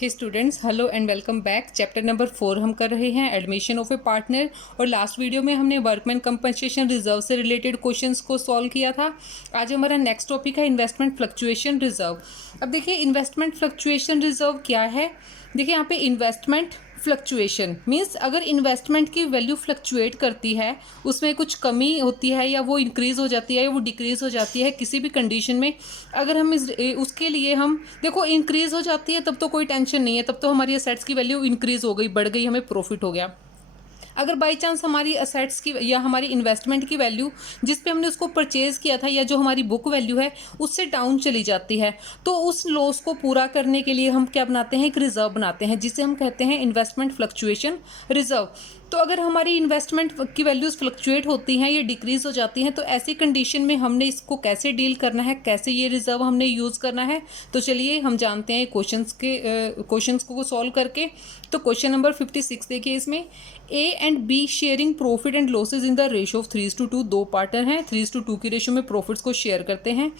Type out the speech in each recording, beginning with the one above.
Hey students, hello and welcome back. Chapter number 4 हम कर रहे हैं एडमिशन ऑफ ए पार्टनर। और लास्ट वीडियो में हमने वर्कमैन कंपनसेशन रिजर्व से रिलेटेड क्वेश्चंस को सॉल्व किया था। आज हमारा नेक्स्ट टॉपिक है इन्वेस्टमेंट फ्लक्चुएशन रिजर्व। अब देखिए इन्वेस्टमेंट फ्लक्चुएशन रिजर्व क्या है। देखिए यहाँ पे इन्वेस्टमेंट फ्लक्चुएशन मीन्स अगर इन्वेस्टमेंट की वैल्यू फ्लक्चुएट करती है, उसमें कुछ कमी होती है या वो इंक्रीज़ हो जाती है या वो डिक्रीज़ हो जाती है किसी भी कंडीशन में, अगर हम उसके लिए हम देखो इंक्रीज़ हो जाती है तब तो कोई टेंशन नहीं है, तब तो हमारी असेट्स की वैल्यू इंक्रीज़ हो गई, बढ़ गई, हमें प्रॉफिट हो गया। अगर बाई चांस हमारी असेट्स की या हमारी इन्वेस्टमेंट की वैल्यू जिस पे हमने उसको परचेज़ किया था या जो हमारी बुक वैल्यू है उससे डाउन चली जाती है, तो उस लॉस को पूरा करने के लिए हम क्या बनाते हैं, एक रिजर्व बनाते हैं जिसे हम कहते हैं इन्वेस्टमेंट फ्लक्चुएशन रिजर्व। तो अगर हमारी इन्वेस्टमेंट की वैल्यूज़ फ्लक्चुएट होती हैं या डिक्रीज़ हो जाती हैं, तो ऐसी कंडीशन में हमने इसको कैसे डील करना है, कैसे ये रिजर्व हमने यूज़ करना है, तो चलिए हम जानते हैं क्वेश्चंस को सॉल्व करके। तो क्वेश्चन नंबर 56 देखिए, इसमें A and be sharing profit and losses in the ratio of 3:2। दो पार्टनर हैं, 3:2 की रेशियो में प्रॉफिट्स को शेयर करते हैं।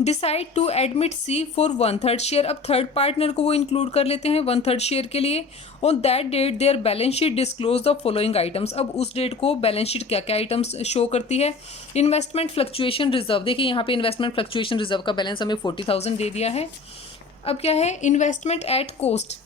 Decide to admit C for 1/3 share. अब थर्ड पार्टनर को वो इंक्लूड कर लेते हैं 1/3 शेयर के लिए। On that date their balance sheet disclose the following items. अब उस डेट को बैलेंस शीट क्या क्या आइटम्स शो करती है। इन्वेस्टमेंट फ्लक्चुएशन रिजर्व, देखिए यहाँ पे इन्वेस्टमेंट फ्लक्चुएशन रिजर्व का बैलेंस हमें 40,000 दे दिया है। अब क्या है, इन्वेस्टमेंट एट कॉस्ट,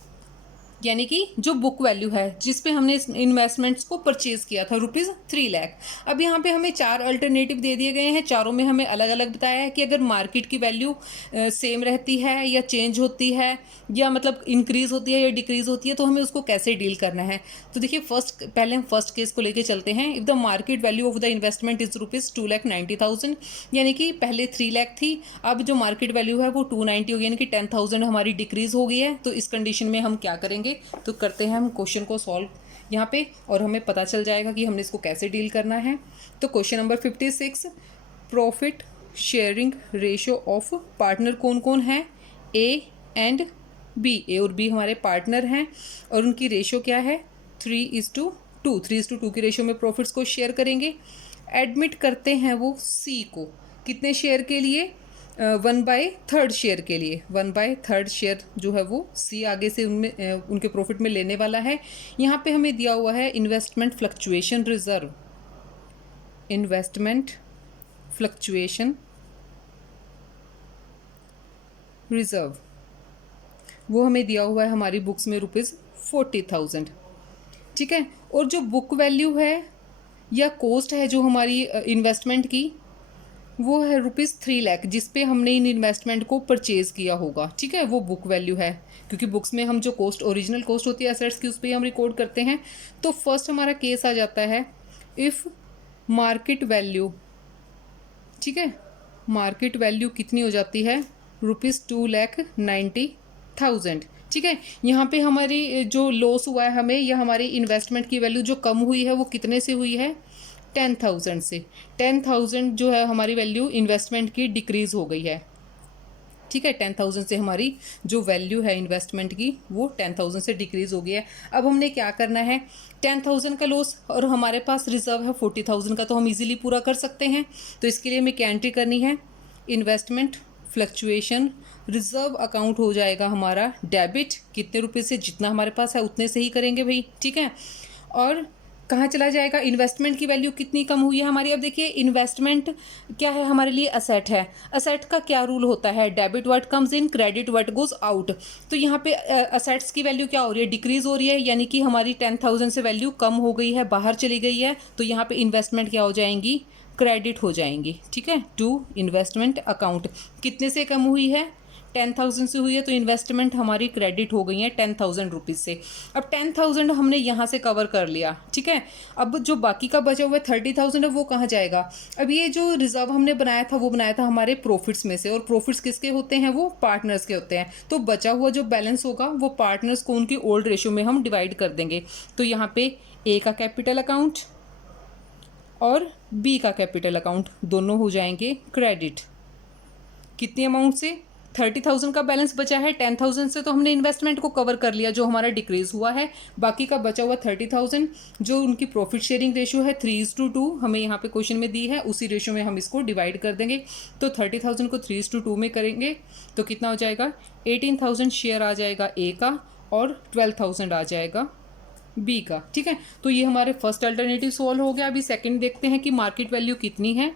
यानी कि जो बुक वैल्यू है जिस पे हमने इन्वेस्टमेंट्स को परचेज किया था, ₹3 लाख। अब यहाँ पे हमें 4 अल्टरनेटिव दे दिए गए हैं, चारों में हमें अलग अलग बताया है कि अगर मार्केट की वैल्यू सेम रहती है या चेंज होती है या मतलब इंक्रीज़ होती है या डिक्रीज़ होती है, तो हमें उसको कैसे डील करना है। तो देखिए पहले हम फर्स्ट केस को लेके चलते हैं। If the market value of the investment is ₹2,90,000, यानी कि पहले 3 लाख थी, अब जो मार्केट वैल्यू है वो 290 हो गई, यानी कि 10,000 हमारी डिक्रीज़ हो गई है। तो इस कंडीशन में हम क्या करेंगे, तो करते हैं हम क्वेश्चन को सॉल्व यहाँ पे, और हमें पता चल जाएगा कि हमने इसको कैसे डील करना है। तो question number 56, profit sharing ratio of partner कौन कौन है, ए एंड बी। ए और बी हमारे पार्टनर हैं और उनकी रेशियो क्या है, 3:2। 3:2 की रेशियो में प्रॉफिट्स को शेयर करेंगे। एडमिट करते हैं वो सी को, कितने शेयर के लिए, 1/3 शेयर के लिए। 1/3 शेयर जो है वो सी आगे से उनमें उनके प्रॉफिट में लेने वाला है। यहाँ पे हमें दिया हुआ है investment fluctuation reserve. Investment fluctuation reserve वो हमें दिया हुआ है हमारी बुक्स में ₹40,000, ठीक है। और जो बुक वैल्यू है या कॉस्ट है जो हमारी इन्वेस्टमेंट की, वो है ₹3 लाख, जिस पे हमने इन इन्वेस्टमेंट को परचेज़ किया होगा, ठीक है, वो बुक वैल्यू है। क्योंकि बुक्स में हम जो कॉस्ट, ओरिजिनल कॉस्ट होती है एसेट्स की, उस पर हम रिकॉर्ड करते हैं। तो फर्स्ट हमारा केस आ जाता है इफ़ मार्केट वैल्यू, ठीक है, मार्केट वैल्यू कितनी हो जाती है, ₹2,90,000, ठीक है। यहाँ पे हमारी जो लॉस हुआ है हमें, या हमारी इन्वेस्टमेंट की वैल्यू जो कम हुई है वो कितने से हुई है, 10,000 से। 10,000 जो है हमारी वैल्यू इन्वेस्टमेंट की डिक्रीज़ हो गई है, ठीक है। 10,000 से हमारी जो वैल्यू है इन्वेस्टमेंट की वो 10,000 से डिक्रीज़ हो गई है। अब हमने क्या करना है, 10,000 का लॉस और हमारे पास रिजर्व है 40,000 का, तो हम इजीली पूरा कर सकते हैं। तो इसके लिए हमें क्या एंट्री करनी है, इन्वेस्टमेंट फ्लक्चुएशन रिजर्व अकाउंट हो जाएगा हमारा डेबिट, कितने रुपए से, जितना हमारे पास है उतने से ही करेंगे भाई, ठीक है। और कहाँ चला जाएगा, इन्वेस्टमेंट की वैल्यू कितनी कम हुई है हमारी। अब देखिए इन्वेस्टमेंट क्या है, हमारे लिए असेट है। असेट का क्या रूल होता है, debit what comes in, credit what goes out. तो यहाँ पे असेट्स की वैल्यू क्या हो रही है, डिक्रीज हो रही है, यानी कि हमारी 10,000 से वैल्यू कम हो गई है, बाहर चली गई है। तो यहाँ पे इन्वेस्टमेंट क्या हो जाएंगी, क्रेडिट हो जाएंगी, ठीक है, टू इन्वेस्टमेंट अकाउंट। कितने से कम हुई है, 10,000 से हुई है, तो इन्वेस्टमेंट हमारी क्रेडिट हो गई है 10,000 रुपीज़ से। अब 10,000 हमने यहाँ से कवर कर लिया, ठीक है। अब जो बाकी का बचा हुआ 30,000 है वो कहाँ जाएगा। अब ये जो रिजर्व हमने बनाया था वो बनाया था हमारे प्रॉफिट्स में से, और प्रॉफिट्स किसके होते हैं, वो पार्टनर्स के होते हैं। तो बचा हुआ जो बैलेंस होगा वो पार्टनर्स को उनकी ओल्ड रेशियो में हम डिवाइड कर देंगे। तो यहाँ पे ए का कैपिटल अकाउंट और बी का कैपिटल अकाउंट दोनों हो जाएंगे क्रेडिट। कितनी अमाउंट से, 30,000 का बैलेंस बचा है, 10,000 से तो हमने इन्वेस्टमेंट को कवर कर लिया जो हमारा डिक्रीज हुआ है। बाकी का बचा हुआ 30,000 जो उनकी प्रॉफिट शेयरिंग रेशियो है 3:2 हमें यहाँ पे क्वेश्चन में दी है, उसी रेशियो में हम इसको डिवाइड कर देंगे। तो 30,000 को 3:2 में करेंगे तो कितना हो जाएगा, 18,000 शेयर आ जाएगा ए का और 12,000 आ जाएगा बी का। ठीक है, तो ये हमारे फर्स्ट अल्टरनेटिव सॉल्व हो गया। अभी सेकंड देखते हैं कि मार्केट वैल्यू कितनी है।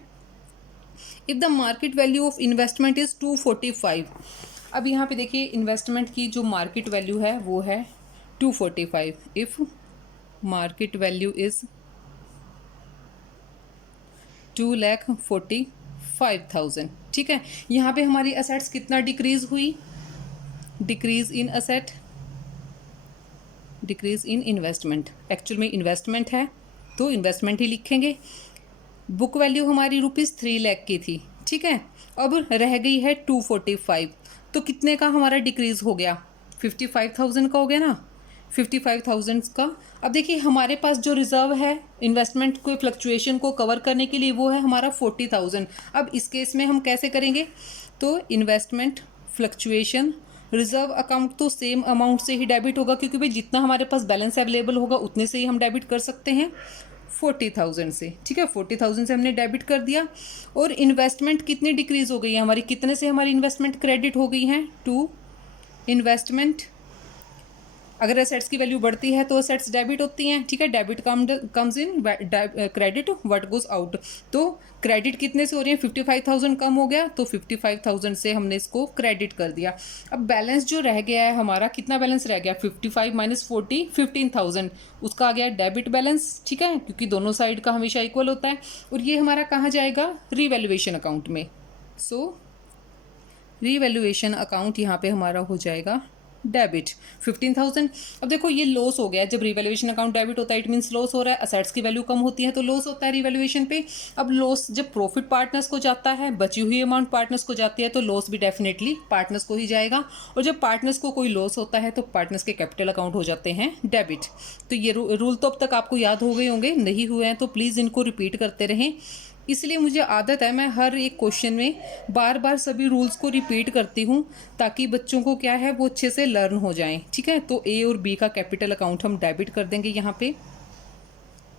If the market value of investment is 245। अब यहाँ पे देखिए इन्वेस्टमेंट की जो मार्केट वैल्यू है वो है 245। If market value is 2,45,000। ठीक है, यहाँ पे हमारी असेट्स कितना डिक्रीज हुई, decrease in asset, decrease in investment. Actual में इन्वेस्टमेंट है तो इन्वेस्टमेंट ही लिखेंगे। बुक वैल्यू हमारी ₹3 लाख की थी। ठीक है, अब रह गई है 245, तो कितने का हमारा डिक्रीज हो गया, 55,000 का हो गया ना, 55,000 का। अब देखिए हमारे पास जो रिजर्व है इन्वेस्टमेंट को फ्लक्चुएशन को कवर करने के लिए वो है हमारा 40,000। अब इस केस में हम कैसे करेंगे, तो इन्वेस्टमेंट फ्लक्चुएशन रिजर्व अकाउंट तो सेम अमाउंट से ही डेबिट होगा, क्योंकि भाई जितना हमारे पास बैलेंस अवेलेबल होगा उतने से ही हम डेबिट कर सकते हैं, 40,000 से। ठीक है, 40,000 से हमने डेबिट कर दिया। और इन्वेस्टमेंट कितनी डिक्रीज हो गई है हमारी, कितने से हमारी इन्वेस्टमेंट क्रेडिट हो गई है, 2। इन्वेस्टमेंट, अगर एसेट्स की वैल्यू बढ़ती है तो एसेट्स डेबिट होती हैं। ठीक है, debit comes in, credit what goes out. तो क्रेडिट कितने से हो रही है, 55,000 कम हो गया तो 55,000 से हमने इसको क्रेडिट कर दिया। अब बैलेंस जो रह गया है हमारा, कितना बैलेंस रह गया, 55 माइनस 40, 15,000, उसका आ गया डेबिट बैलेंस। ठीक है, क्योंकि दोनों साइड का हमेशा इक्वल होता है। और ये हमारा कहाँ जाएगा, रीवैल्यूएशन अकाउंट में। सो रीवैल्यूएशन अकाउंट यहाँ पे हमारा हो जाएगा डेबिट 15,000। अब देखो ये लॉस हो गया, जब रिवैल्यूएशन अकाउंट डेबिट होता है इट मीन्स लॉस हो रहा है, असेट्स की वैल्यू कम होती है तो लॉस होता है रिवैल्यूएशन पे। अब लॉस जब प्रॉफिट पार्टनर्स को जाता है, बची हुई अमाउंट पार्टनर्स को जाती है, तो लॉस भी डेफिनेटली पार्टनर्स को ही जाएगा। और जब पार्टनर्स को कोई लॉस होता है तो पार्टनर्स के कैपिटल अकाउंट हो जाते हैं डेबिट। तो ये रूल तो अब तक आपको याद हो गए होंगे, नहीं हुए हैं तो प्लीज़ इनको रिपीट करते रहें। इसलिए मुझे आदत है मैं हर एक क्वेश्चन में बार बार सभी रूल्स को रिपीट करती हूँ, ताकि बच्चों को क्या है वो अच्छे से लर्न हो जाएं। ठीक है, तो ए और बी का कैपिटल अकाउंट हम डेबिट कर देंगे यहाँ पे।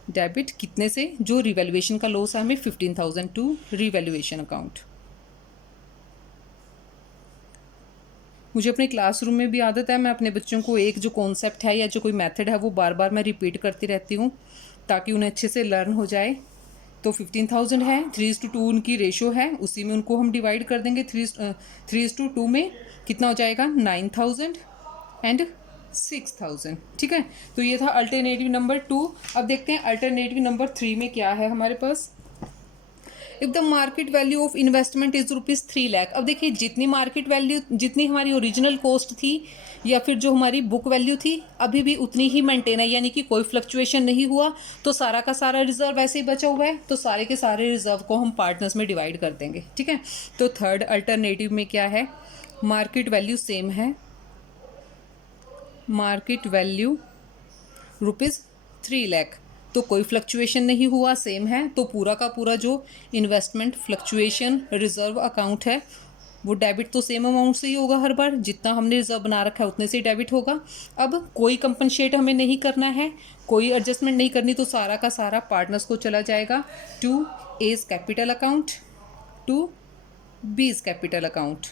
डेबिट कितने से, जो रिवैल्यूएशन का लॉस है हमें 15,000 टू रिवैल्यूएशन अकाउंट। मुझे अपने क्लासरूम में भी आदत है, मैं अपने बच्चों को एक जो कॉन्सेप्ट है या जो कोई मेथड है वो बार बार मैं रिपीट करती रहती हूँ, ताकि उन्हें अच्छे से लर्न हो जाए। तो 15,000 है, 3:2 उनकी रेशो है, उसी में उनको हम डिवाइड कर देंगे। 3:2 में कितना हो जाएगा, 9,000 एंड 6,000। ठीक है, तो ये था अल्टरनेटिव नंबर 2। अब देखते हैं अल्टरनेटिव नंबर 3 में क्या है हमारे पास। If the market value of investment is ₹3 lakh. अब देखिए जितनी मार्केट वैल्यू, जितनी हमारी ओरिजिनल कॉस्ट थी या फिर जो हमारी बुक वैल्यू थी अभी भी उतनी ही मेंटेन है, यानी कि कोई फ्लक्चुएशन नहीं हुआ। तो सारा का सारा रिजर्व ऐसे ही बचा हुआ है, तो सारे के सारे रिजर्व को हम पार्टनर्स में डिवाइड कर देंगे। ठीक है, तो थर्ड अल्टरनेटिव में क्या है, मार्केट वैल्यू सेम है, मार्केट वैल्यू ₹3 लाख, तो कोई फ्लक्चुएशन नहीं हुआ, सेम है। तो पूरा का पूरा जो इन्वेस्टमेंट फ्लक्चुएशन रिजर्व अकाउंट है वो डेबिट तो सेम अमाउंट से ही होगा, हर बार जितना हमने रिजर्व बना रखा है उतने से ही डेबिट होगा। अब कोई कंपनसेट हमें नहीं करना है, कोई एडजस्टमेंट नहीं करनी, तो सारा का सारा पार्टनर्स को चला जाएगा to A's capital account, to B's capital account.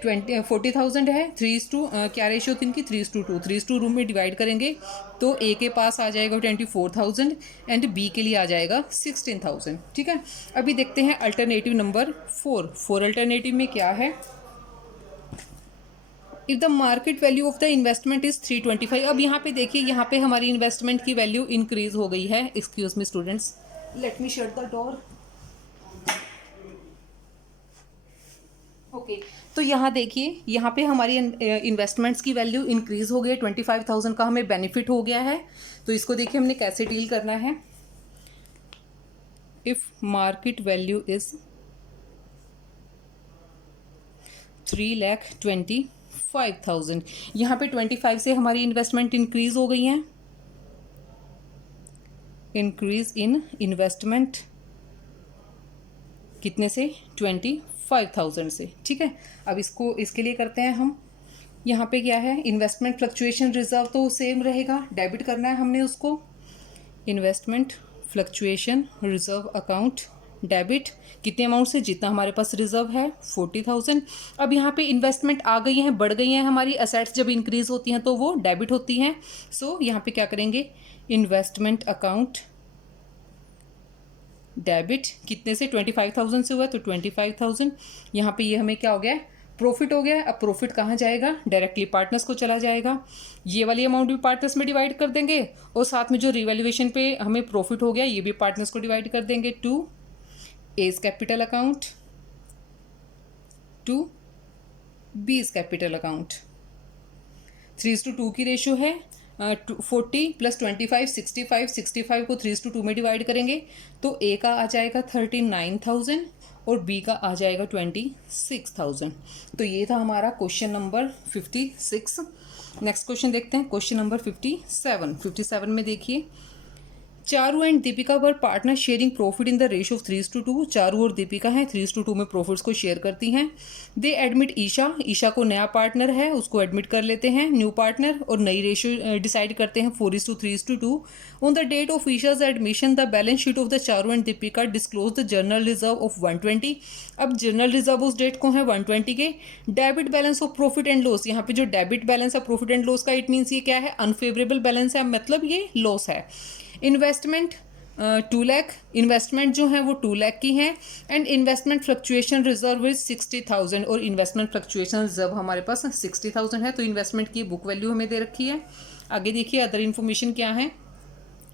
40,000 है, 3:2 क्या रेशियो थी इनकी, 3:2, 3:2 रूम में डिवाइड करेंगे तो ए के पास आ जाएगा 24,000 एंड बी के लिए आ जाएगा 16,000। ठीक है, अभी देखते हैं अल्टरनेटिव नंबर 4। अल्टरनेटिव में क्या है, if the market value of the investment is 325। अब यहाँ पे देखिए, यहाँ पे हमारी इन्वेस्टमेंट की वैल्यू इंक्रीज हो गई है। Excuse me students, let me shut the door. Okay, तो यहाँ देखिए, यहाँ पे हमारी इन्वेस्टमेंट्स की वैल्यू इंक्रीज हो गई है, 25,000 का हमें बेनिफिट हो गया है। तो इसको देखिए हमने कैसे डील करना है। इफ मार्केट वैल्यू इज 3,25,000, यहाँ पे 25 से हमारी इन्वेस्टमेंट इंक्रीज हो गई है, इंक्रीज इन इन्वेस्टमेंट कितने से, 25,000 से। ठीक है, अब इसको इसके लिए करते हैं हम, यहाँ पे क्या है, इन्वेस्टमेंट फ्लक्चुएशन रिजर्व तो सेम रहेगा, डेबिट करना है हमने उसको, investment fluctuation reserve account debit कितने अमाउंट से, जितना हमारे पास रिजर्व है 40,000। अब यहाँ पे इन्वेस्टमेंट आ गई हैं, बढ़ गई हैं हमारी असेट्स, जब इंक्रीज होती हैं तो वो डेबिट होती हैं। सो यहाँ पे क्या करेंगे, इन्वेस्टमेंट अकाउंट डेबिट कितने से, 25,000 से हुआ तो 25,000। यहाँ पे ये हमें क्या हो गया, प्रॉफिट हो गया। अब प्रॉफिट कहाँ जाएगा, डायरेक्टली पार्टनर्स को चला जाएगा। ये वाली अमाउंट भी पार्टनर्स में डिवाइड कर देंगे और साथ में जो रिवैल्यूएशन पे हमें प्रॉफिट हो गया ये भी पार्टनर्स को डिवाइड कर देंगे to A's capital account, to B's capital account. 3:2 की रेशो है, 40 + 25 65, 65 को 3:2 में डिवाइड करेंगे तो ए का आ जाएगा 39,000 और बी का आ जाएगा 26,000। तो ये था हमारा क्वेश्चन नंबर 56। नेक्स्ट क्वेश्चन देखते हैं, क्वेश्चन नंबर 57। 57 में देखिए, Charu and Deepika were partner sharing profit in the ratio of 3:2। Charu और दीपिका हैं 3:2 में प्रॉफिट्स को शेयर करती हैं। दे एडमिट ईशा, ईशा को नया पार्टनर है उसको एडमिट कर लेते हैं न्यू पार्टनर, और नई रेशो डिसाइड करते हैं 4:3:2। On the date of Isha's admission the balance sheet of the Charu and Deepika disclose the general reserve of 120। अब जर्नल रिजर्व उस डेट को है 120 के। Debit balance of profit and loss, यहाँ पे जो डेबिट बैलेंस है प्रॉफिट एंड लॉस का, इट मीन्स ये क्या है, अनफेवरेबल बैलेंस है, मतलब ये लॉस है। इन्वेस्टमेंट 2 लाख, इन्वेस्टमेंट जो है वो 2 लाख की हैं। And investment fluctuation reserve is 60,000, और इन्वेस्टमेंट फ्लक्चुएशन रिजर्व हमारे पास 60,000 है। तो इन्वेस्टमेंट की बुक वैल्यू हमें दे रखी है। आगे देखिए अदर इन्फॉर्मेशन क्या है।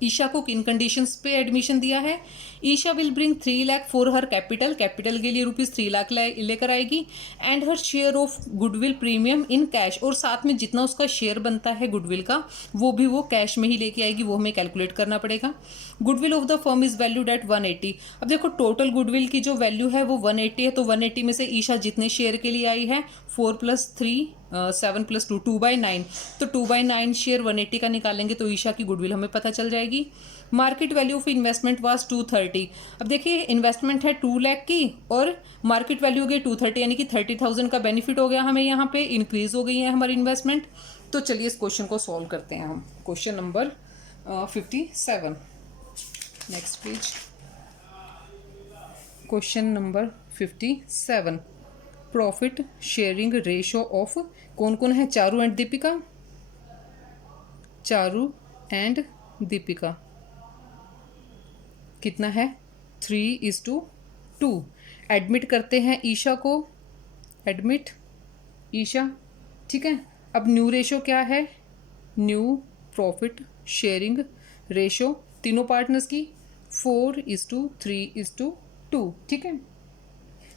ईशा को किन कंडीशंस पे एडमिशन दिया है, Isha will bring 3 lakh for her capital, capital के लिए ₹3 लाख लेकर आएगी। And her share of goodwill premium in cash, और साथ में जितना उसका शेयर बनता है गुडविल का वो भी वो कैश में ही लेके आएगी, वो हमें कैलकुलेट करना पड़ेगा। Goodwill of the firm is valued at 180। अब देखो टोटल गुडविल की जो वैल्यू है वो 180 है, तो 180 में से ईशा जितने शेयर के लिए आई है 4 + 3 7 + 2 2/9, तो 2/9 शेयर 180 का निकालेंगे तो ईशा की गुडविल हमें पता चल जाएगी। Market value of investment was 230। अब देखिए इन्वेस्टमेंट है 2 लाख की और मार्केट वैल्यू हो गई 230, यानी कि 30,000 का बेनिफिट हो गया हमें, यहाँ पे इंक्रीज हो गई है हमारी इन्वेस्टमेंट। तो चलिए इस क्वेश्चन को सॉल्व करते हैं हम। Question number 57, next page. Question number 57, profit sharing ratio of, कौन कौन है, चारू एंड दीपिका, चारू एंड दीपिका कितना है 3:2। एडमिट करते हैं ईशा को, एडमिट ईशा, ठीक है। अब न्यू रेशो क्या है, न्यू प्रॉफिट शेयरिंग रेशो तीनों पार्टनर्स की 4:3:2, ठीक है।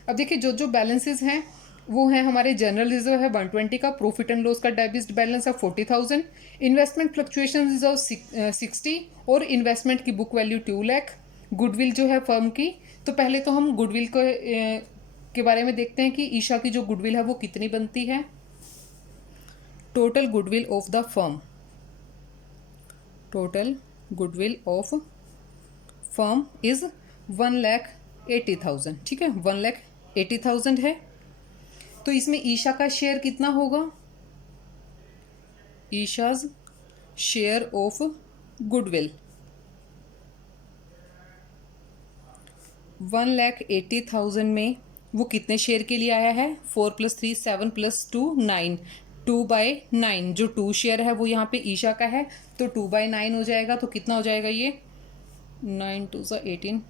अब देखिए जो जो बैलेंसेस हैं वो है हमारे, जनरल रिजर्व है 120 का, प्रॉफिट एंड लॉस का डेबिट बैलेंस है 40,000, इन्वेस्टमेंट फ्लक्चुएशन रिजर्व 60 और इन्वेस्टमेंट की बुक वैल्यू 2 लाख। गुडविल जो है फर्म की, तो पहले तो हम गुडविल के बारे में देखते हैं कि ईशा की जो गुडविल है वो कितनी बनती है। Total goodwill of the firm, total goodwill of firm is 1,80,000, ठीक है, 1,80,000 है। तो इसमें ईशा का शेयर कितना होगा, ईशाज शेयर ऑफ गुडविल 1,80,000 में वो कितने शेयर के लिए आया है, 4 + 3 7 + 2 9, 2/9, जो 2 शेयर है वो यहाँ पे ईशा का है, तो 2/9 हो जाएगा। तो कितना हो जाएगा ये, 9 2 18,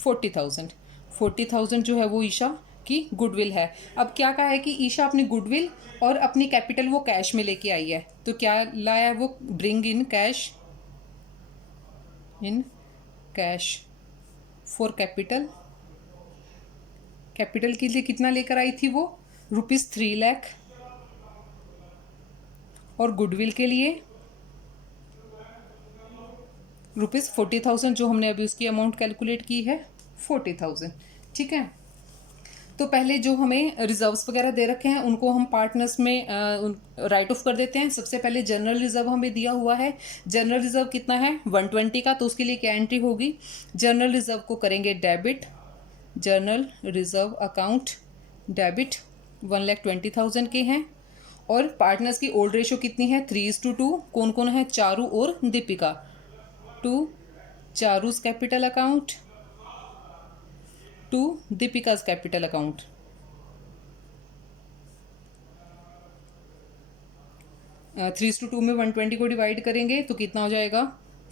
40,000। 40,000 जो है वो ईशा की गुडविल है। अब क्या कहा है कि ईशा अपनी गुडविल और अपनी कैपिटल वो कैश में लेके आई है, तो क्या लाया है वो, bring in cash, in cash for capital. Capital के लिए कितना लेकर आई थी वो, ₹3 लाख, और गुडविल के लिए ₹40,000, जो हमने अभी उसकी अमाउंट कैलकुलेट की है 40,000, ठीक है। तो पहले जो हमें रिजर्व्स वगैरह दे रखे हैं उनको हम पार्टनर्स में राइट ऑफ कर देते हैं। सबसे पहले जनरल रिजर्व हमें दिया हुआ है, जनरल रिजर्व कितना है 120 का, तो उसके लिए क्या एंट्री होगी, जनरल रिजर्व को करेंगे debit, general reserve account debit 1,20,000 के हैं। और पार्टनर्स की ओल्ड रेशो कितनी है 3:2, कौन कौन है, चारू और Deepika, to Charu's capital account to Deepika's capital account. Three two two में 120 को डिवाइड करेंगे तो कितना हो जाएगा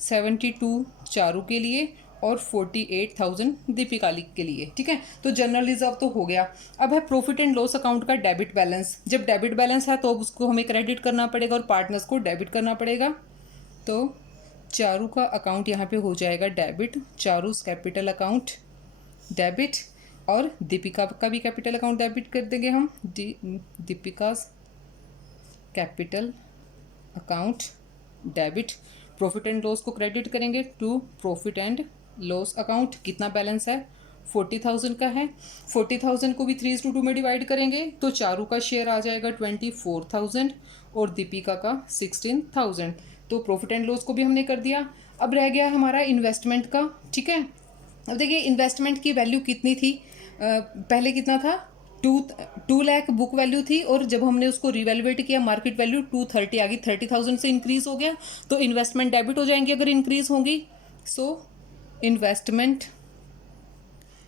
72 चारू के लिए और 48,000 दीपिका के लिए। ठीक है, तो जनरल रिजर्व तो हो गया। अब है प्रॉफिट एंड लॉस अकाउंट का डेबिट बैलेंस। जब डेबिट बैलेंस है तो उसको हमें क्रेडिट करना पड़ेगा और पार्टनर्स को डेबिट करना पड़ेगा। तो चारू का अकाउंट यहाँ पे हो जाएगा debit, Charu's capital account debit, और दीपिका का भी कैपिटल अकाउंट डेबिट कर देंगे हम, Deepika's capital account debit. Profit and loss को क्रेडिट करेंगे to profit and loss account. कितना बैलेंस है 40,000 का है। 40,000 को भी 3:2 में डिवाइड करेंगे तो चारू का शेयर आ जाएगा 24,000 और दीपिका का 16,000। तो प्रॉफिट एंड लॉस को भी हमने कर दिया। अब रह गया हमारा इन्वेस्टमेंट का। ठीक है, अब देखिए इन्वेस्टमेंट की वैल्यू कितनी थी, पहले कितना था 2 लाख बुक वैल्यू थी, और जब हमने उसको रिवैल्यूएट किया मार्केट वैल्यू 230 आ गई, 30,000 से इंक्रीज हो गया तो इन्वेस्टमेंट डेबिट हो जाएंगे अगर इंक्रीज होंगी। सो इन्वेस्टमेंट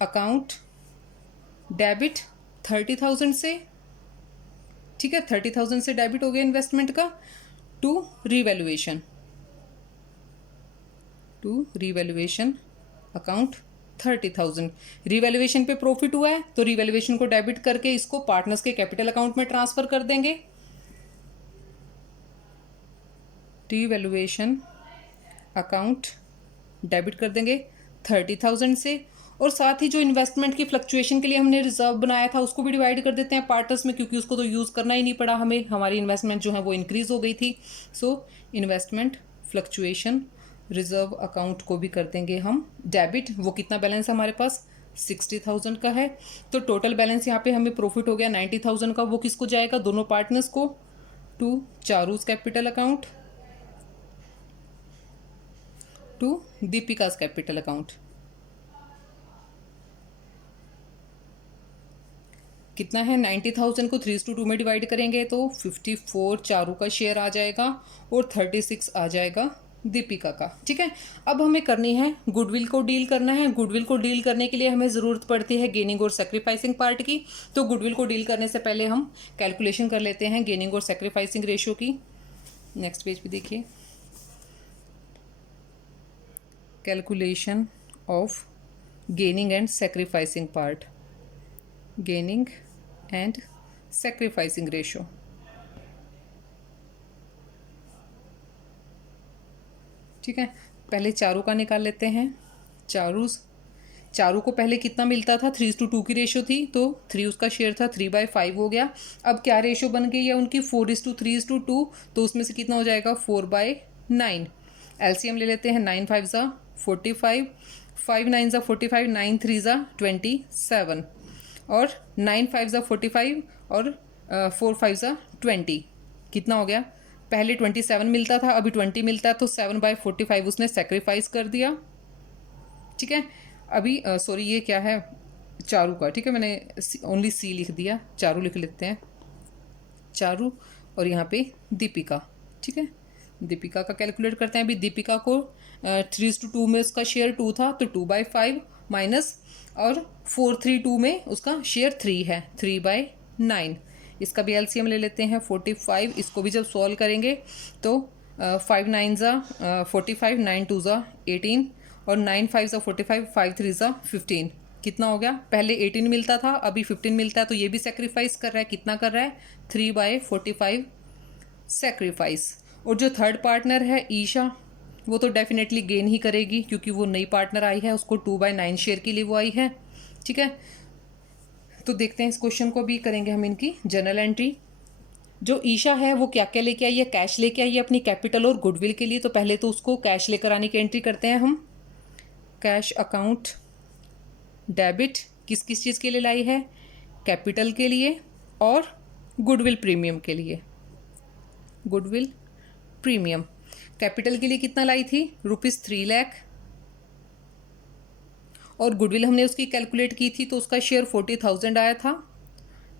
अकाउंट डेबिट 30,000 से। ठीक है, 30,000 से डेबिट हो गया इन्वेस्टमेंट का टू रिवैल्यूएशन अकाउंट 30,000। रिवैल्यूएशन पे प्रॉफिट हुआ है तो रिवैल्यूएशन को डेबिट करके इसको पार्टनर्स के कैपिटल अकाउंट में ट्रांसफर कर देंगे। रिवैल्यूएशन अकाउंट डेबिट कर देंगे 30,000 से, और साथ ही जो इन्वेस्टमेंट की फ्लक्चुएशन के लिए हमने रिजर्व बनाया था उसको भी डिवाइड कर देते हैं पार्टनर्स में, क्योंकि उसको तो यूज़ करना ही नहीं पड़ा हमें, हमारी इन्वेस्टमेंट जो है वो इंक्रीज हो गई थी। So investment fluctuation reserve account को भी कर देंगे हम डेबिट। वो कितना बैलेंस हमारे पास 60,000 का है। तो टोटल बैलेंस यहाँ पे हमें प्रॉफिट हो गया 90,000 का। वो किसको जाएगा, दोनों पार्टनर्स को, to Charu's capital account to Deepika's capital account. कितना है 90,000 को 3:2 में डिवाइड करेंगे तो 54 चारू का शेयर आ जाएगा और 36 आ जाएगा दीपिका का। ठीक है, अब हमें करनी है गुडविल को डील करना है। गुडविल को डील करने के लिए हमें ज़रूरत पड़ती है गेनिंग और सेक्रीफाइसिंग पार्ट की। तो गुडविल को डील करने से पहले हम कैलकुलेशन कर लेते हैं गेनिंग और सेक्रीफाइसिंग रेशियो की। नेक्स्ट पेज पे देखिए, calculation of gaining and sacrificing part, gaining and sacrificing ratio. ठीक है, पहले चारू का निकाल लेते हैं। चारू को पहले कितना मिलता था 3:2 की रेशियो थी, तो 3 उसका शेयर था, 3/5 हो गया। अब क्या रेशियो बन गई है उनकी 4:3:2, तो उसमें से कितना हो जाएगा 4/9। एलसीएम ले लेते हैं, 9 5 ज़ा 45, 5 9 ज़ा 45, 9 3 ज़ा 27, और 9 5 ज़ा 45 और 4 5 ज़ा 20। कितना हो गया, पहले 27 मिलता था अभी 20 मिलता है, तो 7/45 उसने सेक्रीफाइस कर दिया। ठीक है, अभी सॉरी ये क्या है चारू का, ठीक है मैंने ओनली सी लिख दिया, चारू लिख लेते हैं, चारू, और यहाँ पे दीपिका। ठीक है, दीपिका का कैलकुलेट करते हैं। अभी दीपिका को 3:2 में उसका शेयर 2 था, तो 2/5 माइनस, और 432 में उसका शेयर 3 है, 3/9। इसका भी एलसीएम ले लेते हैं 45। इसको भी जब सॉल्व करेंगे तो 5 9 ज़ा 45, 9 2 ज़ा 18, और 9 5 ज़ा 45, 5 3 ज़ा 15। कितना हो गया, पहले 18 मिलता था अभी 15 मिलता है, तो ये भी सेक्रीफाइस कर रहा है। कितना कर रहा है 3/45 सेक्रीफाइस। और जो थर्ड पार्टनर है ईशा, वो तो डेफिनेटली गेन ही करेगी क्योंकि वो नई पार्टनर आई है, उसको 2/9 शेयर के लिए वो आई है। ठीक है, तो देखते हैं इस क्वेश्चन को भी करेंगे हम इनकी जनरल एंट्री। जो ईशा है वो क्या क्या लेके आई है, कैश लेके आई है अपनी कैपिटल और गुडविल के लिए। तो पहले तो उसको कैश लेकर आने की एंट्री करते हैं हम। कैश अकाउंट डेबिट किस किस चीज़ के लिए लाई है, कैपिटल के लिए और गुडविल प्रीमियम के लिए। गुडविल प्रीमियम कैपिटल के लिए कितना लाई थी, ₹3 लाख, और गुडविल हमने उसकी कैलकुलेट की थी तो उसका शेयर 40,000 आया था,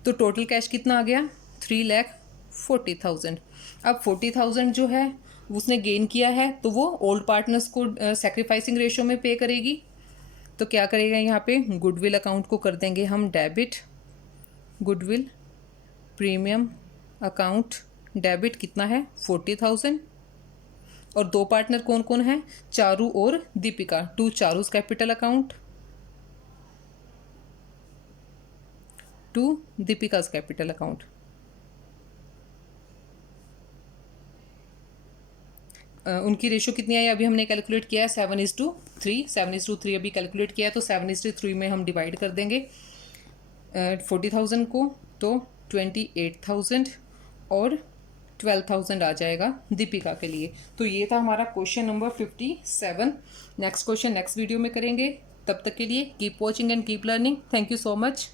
तो टोटल कैश कितना आ गया 3,40,000। अब 40,000 जो है उसने गेन किया है तो वो ओल्ड पार्टनर्स को सेक्रीफाइसिंग रेशियो में पे करेगी। तो क्या करेगा यहाँ पे, गुडविल अकाउंट को कर देंगे हम debit, goodwill premium account debit कितना है 40,000। और दो पार्टनर कौन कौन है, चारू और Deepika, to Charu's capital account, to Deepika's capital account. उनकी रेशो कितनी आई अभी हमने कैलकुलेट किया है 7:3, 7:3 अभी कैलकुलेट किया है, तो 7:3 में हम डिवाइड कर देंगे 40,000 को, तो 28,000 और 12,000 आ जाएगा दीपिका के लिए। तो ये था हमारा question number 57। Next question next video में करेंगे। तब तक के लिए keep watching and keep learning. Thank you so much.